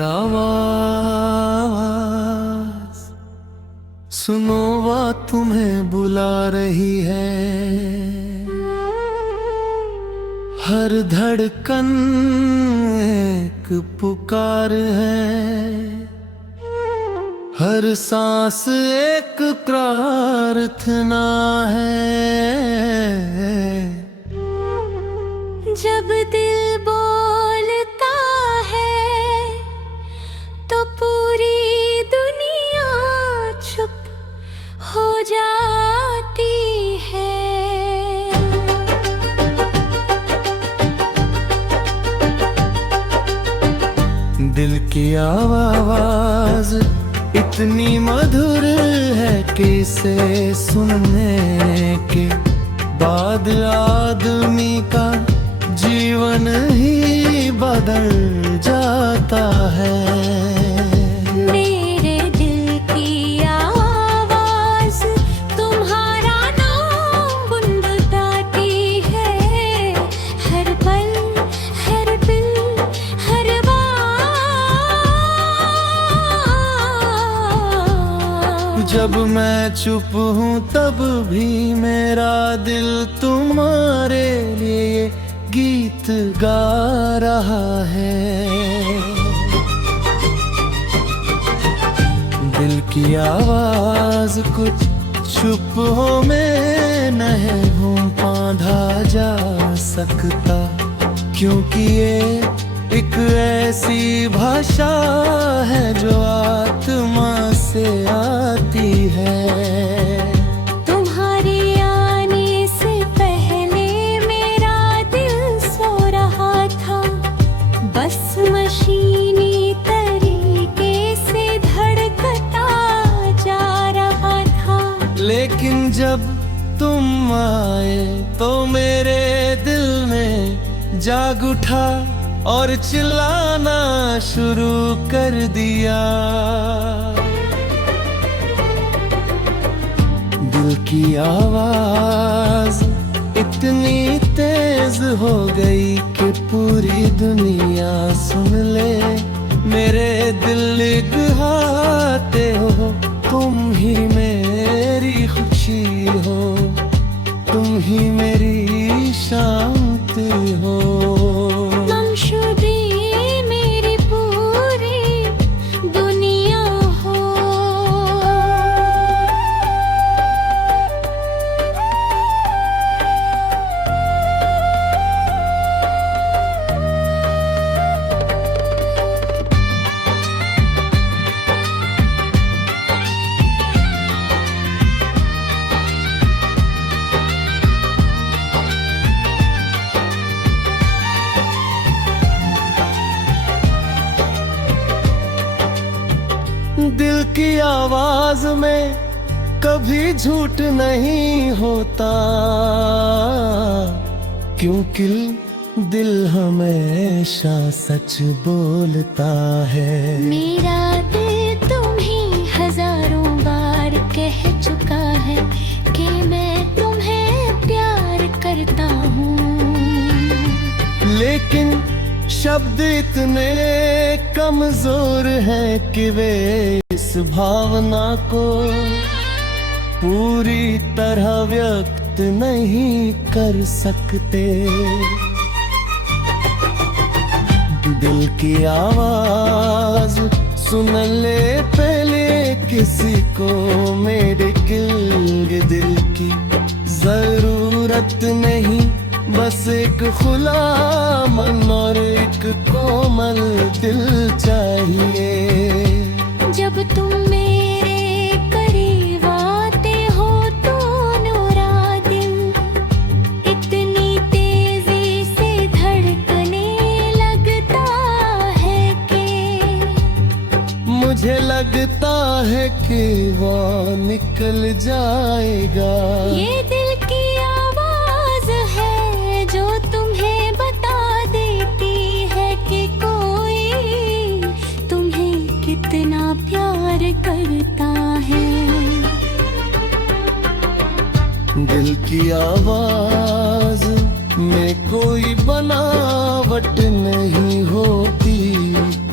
आवाज सुनो, वो तुम्हें बुला रही है। हर धड़कन एक पुकार है, हर सांस एक प्रार्थना है। जब दिल बोलता है तो पूरी दुनिया चुप हो जाती है। दिल की आवाज इतनी मधुर है कि इसे सुनने के बाद आदमी का जीवन ही बदल जाता है। मेरे दिल की आवाज तुम्हारा नाम गुनगुनाती है। हर पल हर दिल हर बार। जब मैं चुप हूँ तब भी मेरा दिल तुम्हारे लिए गीत गा रहा है। दिल की आवाज कुछ चुप हो में नहीं हूँ बांधा जा सकता, क्योंकि ये एक ऐसी भाषा है जो आत्मा से आती है। मशीनी तरीके से धड़कता जा रहा था, लेकिन जब तुम आए तो मेरे दिल में जाग उठा और चिल्लाना शुरू कर दिया। दिल की आवाज इतनी तेज हो गई कि पूरी दुनिया सुन ले। मेरे दिल गाते हो, तुम ही मेरी खुशी हो, तुम ही मेरी शांति हो। गुमशुदगी मेरी पूरी दुनिया हो। दिल की आवाज में कभी झूठ नहीं होता, क्योंकि दिल हमेशा सच बोलता है। मेरा दिल तुम्हें हजारों बार कह चुका है कि मैं तुम्हें प्यार करता हूँ, लेकिन शब्द इतने कमजोर हैं कि वे इस भावना को पूरी तरह व्यक्त नहीं कर सकते। दिल की आवाज सुन ले पहले किसी को, मेरे दिल की जरूरत नहीं, बस एक खुला मन और एक कोमल दिल चाहिए। जब तुम मेरे करीब आते हो तो नूरा दिल इतनी तेजी से धड़कने लगता है कि मुझे लगता है कि वो निकल जाएगा। ये दिल की आवाज है जो तुम्हें बता देती है कि कोई तुम्हें कितना प्यार करता है। दिल की आवाज में कोई बनावट नहीं होती,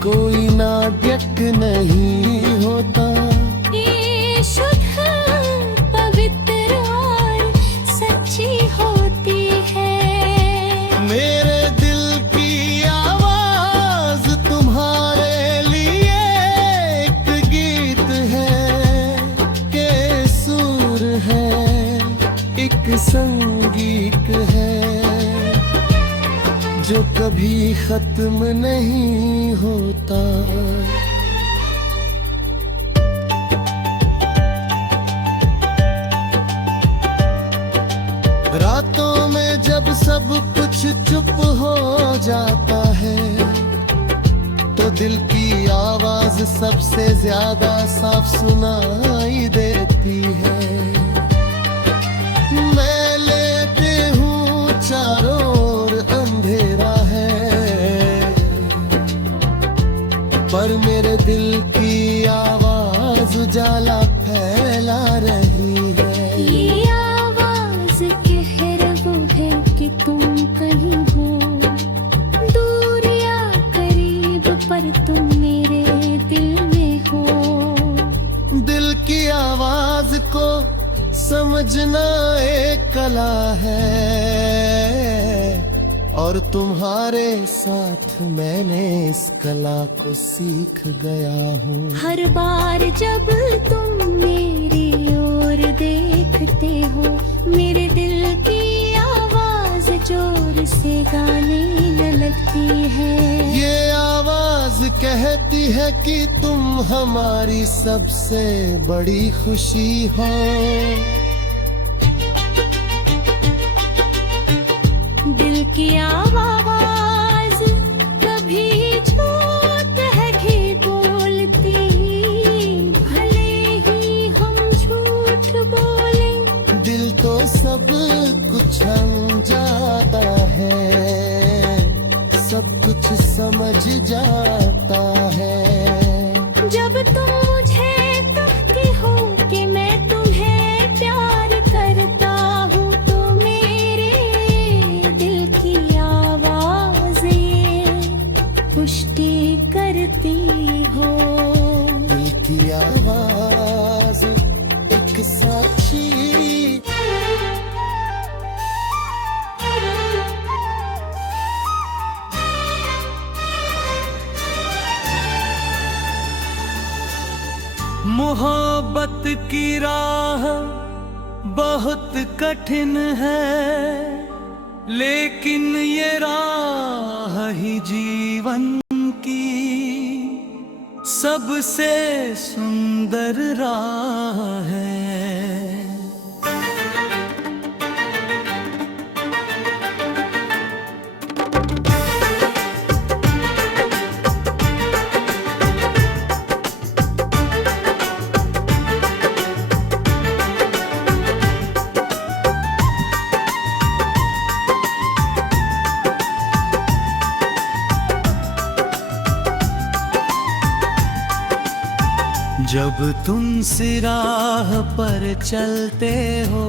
कोई नाट्यक नहीं होता। ये शुद्ध पवित्र और सच्ची होती है। मेरे दिल की आवाज तुम्हारे लिए एक गीत है के सुर है, एक संगीत है जो कभी खत्म नहीं होता। रातों में जब सब कुछ चुप हो जाता है तो दिल की आवाज सबसे ज्यादा साफ सुनाई देती है। मैं लेते हूँ चारों ओर अंधेरा है, पर मेरे दिल की आवाज उजाला फैला रही है। ये आवाज कह रहा है कि तुम कहीं हो, दूर या करीब, पर तुम मेरे दिल में हो। दिल की आवाज को समझना एक कला है, और तुम्हारे साथ मैंने इस कला को सीख गया हूँ। हर बार जब तुम मेरी ओर देखते हो, मेरे दिल की आवाज जोर से गाने न लगती है। ये आवाज कहती है कि तुम हमारी सबसे बड़ी खुशी हो। दिल की आवाज कभी झूठ है कि बोलती, भले ही हम झूठ बोले। दिल तो सब कुछ समझाता है, सब कुछ समझ जाता है। जब तुम मुझे कहती हो कि मैं तुम्हें प्यार करता हूँ, तो मेरे दिल की आवाज ये पुष्टि करती हो। दिल की आवाज एक साक्षी, मोहब्बत की राह बहुत कठिन है, लेकिन ये राह ही जीवन की सबसे सुंदर राह है। जब तुम सिराह पर चलते हो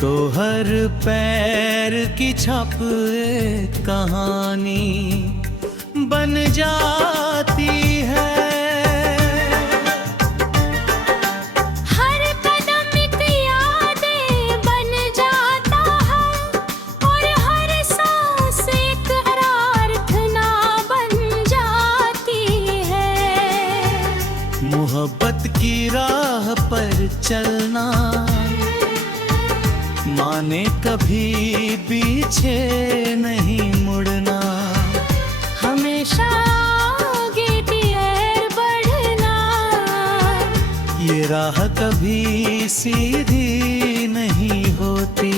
तो हर पैर की छप एक कहानी बन जाती है। हर कदम एक यादें बन जाता है, और हर सांस एक प्रार्थना बन जाती है। मोहब्बत की राह पर चलना माने कभी पीछे नहीं मुड़ना, हमेशा आगे की ओर बढ़ना। ये राह कभी सीधी नहीं होती,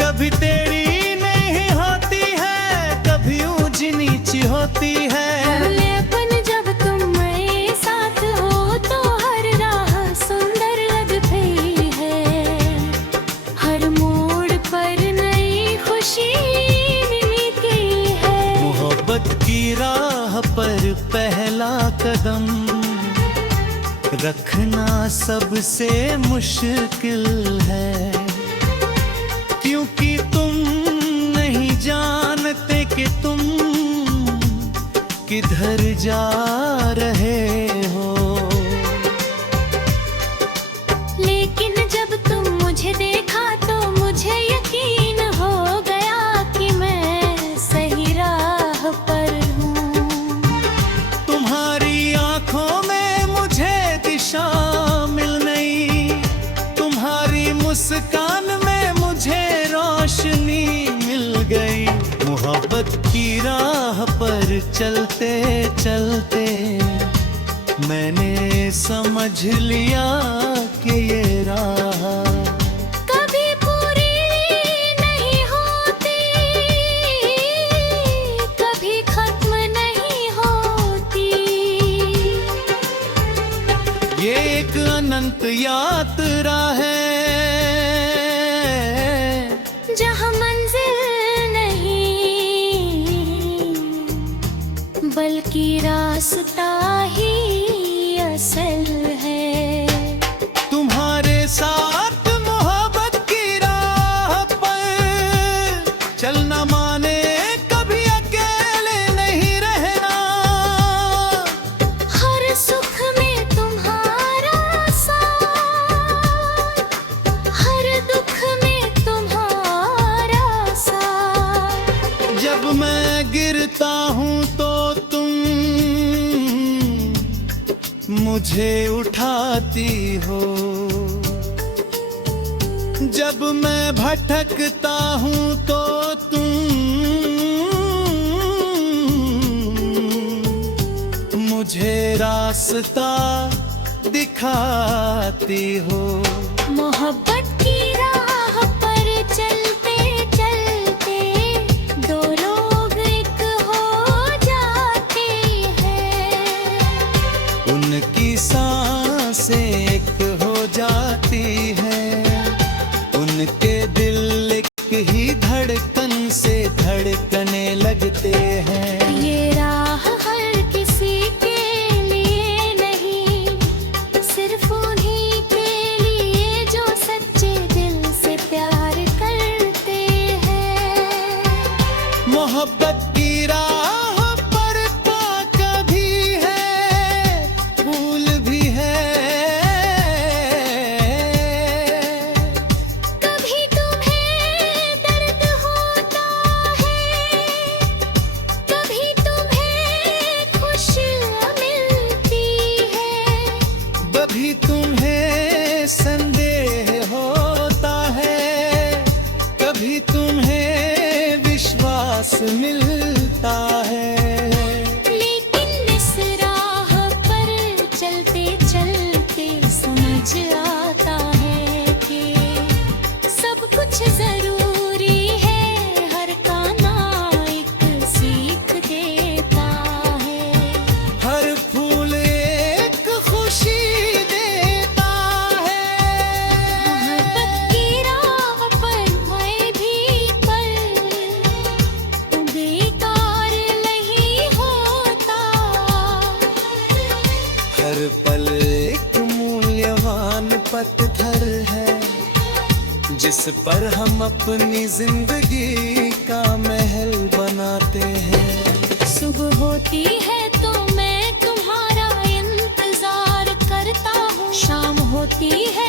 कभी टेढ़ी नहीं होती है, कभी ऊंची नीची होती है। लेकिन जब तुम मेरे साथ हो तो हर राह सुंदर लगती है। हर मोड़ पर नई खुशी मिलती है। मोहब्बत की राह पर पहला कदम रखना सबसे मुश्किल है, क्योंकि तुम नहीं जानते कि तुम किधर जा रहे हो। लेकिन जब तुम मुझे देखा तो मुझे यकीन हो गया कि मैं सही राह पर हूँ। तुम्हारी आंखों में मुझे दिशा मिल गई, तुम्हारी मुस्कान में मुझे रोशनी मिल गई। मोहब्बत की राह पर चलते चलते मैंने समझ लिया कि ये राह कभी पूरी नहीं होती, कभी खत्म नहीं होती। ये एक अनंत यात्रा है, जहाँ मंजिल नहीं बल्कि रास्ता ही असल है। तुम्हारे साथ मोहब्बत की राह पर चलना माने कभी अकेले नहीं रहना। हर सुख में तुम्हारा साथ, हर दुख में तुम्हारा साथ। जब मैं गिरता हूँ तो तुम मुझे उठाती हो, जब मैं भटकता हूँ तो तुम मुझे रास्ता दिखाती हो। मोहब्बत की राह पर चलते चलते दो लोग एक हो जाते हैं। उनकी सांसें एक हो जाती है, उनके दिल एक ही धड़कन से धड़कने लगते हैं। ये राह हर किसी के लिए नहीं, सिर्फ उन्हीं के लिए जो सच्चे दिल से प्यार करते हैं। मोहब्बत की राह पर पाका भी है, फूल भी है। कभी तुम्हें दर्द होता है, कभी तुम्हें खुशियाँ मिलती है। कभी तुम्हें संदेह होता है, कभी तुम्हें विश्वास मिलता है। लेकिन इस राह पर चलते चलते समझ आता है कि सब कुछ जरूरी है, हर काना एक सीख देता है। हर फूल एक खुशी देता है। मोहब्बत की राह पर मैं भी पल बेकार नहीं होता। हर पल एक मूल्यवान पत्थर है, जिस पर हम अपनी जिंदगी का महल बनाते हैं। सुबह होती है तो मैं तुम्हारा इंतजार करता हूँ, शाम होती है